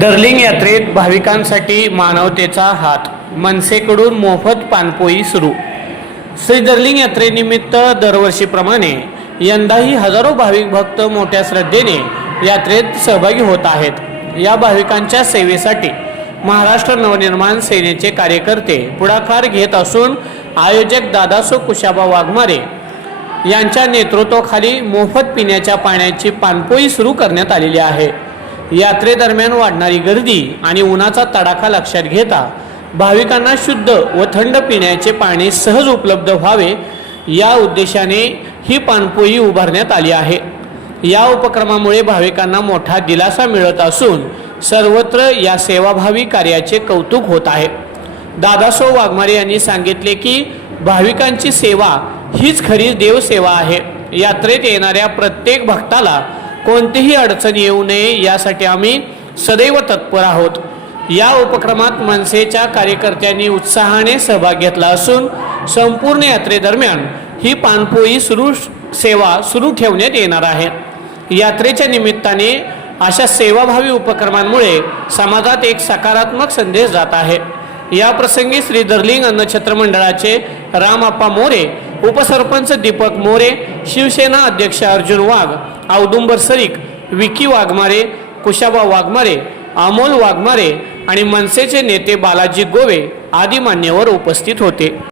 दर्लिंग यात्रेत भाविकांसाठी मानवतेचा हात, मनसेकडून मोफत पानपोई सुरू। श्री दर्लिंग यात्रेनिमित्त दरवर्षीप्रमाणे यंदाही हजारो भाविक भक्त मोठ्या श्रद्धेने यात्रेत सहभागी होत आहेत। या भाविकांच्या सेवेसाठी महाराष्ट्र नवनिर्माण सेनेचे कार्यकर्ते पुढाकार घेत असून आयोजक दादासो कुशाबा वाघमारे यांच्या नेतृत्वाखाली मोफत पिण्याच्या पाण्याची पानपोई सुरू करण्यात आलेली आहे। यात्रेदरम्यान वाढणारी गर्दी आणि उन्हाचा तडाखा लक्षात घेता भाविकांना शुद्ध व थंड पिण्याचे पाणी सहज उपलब्ध व्हावे या उद्देशाने ही पानपोई उभारण्यात आली आहे। या उपक्रमामुळे भाविकांना मोठा दिलासा मिळत असून सर्वत्र या सेवाभावी कार्याचे कौतुक होत आहे। दादासो वाघमारे यांनी सांगितले की भाविकांची सेवा हीच खरी देवसेवा आहे। यात्रेत येणाऱ्या प्रत्येक भक्ताला कोणतीही अडचण येऊ नये यासाठी आम्ही सदैव तत्पर आहोत। या उपक्रमात मनसेच्या कार्यकर्त्यांनी उत्साहाने सहभाग घेतला असून संपूर्ण यात्रेदरम्यान ही पानपोई सेवा सुरू ठेवण्यात येणार आहे। यात्रेच्या निमित्ताने अशा सेवाभावी उपक्रमांमुळे समाजात एक सकारात्मक संदेश जात आहे। या प्रसंगी श्री दर्लिंग अन्नछत्र मंडळाचे रामप्पा मोरे, उपसरपंच दीपक मोरे, शिवसेना अध्यक्ष अर्जुन वाघ, औदुंबर सरीक, विकी वाघमारे, कुशाबा वाघमारे, अमोल वाघमारे आणि मनसेचे नेते बालाजी गोवे आदी मान्यवर उपस्थित होते।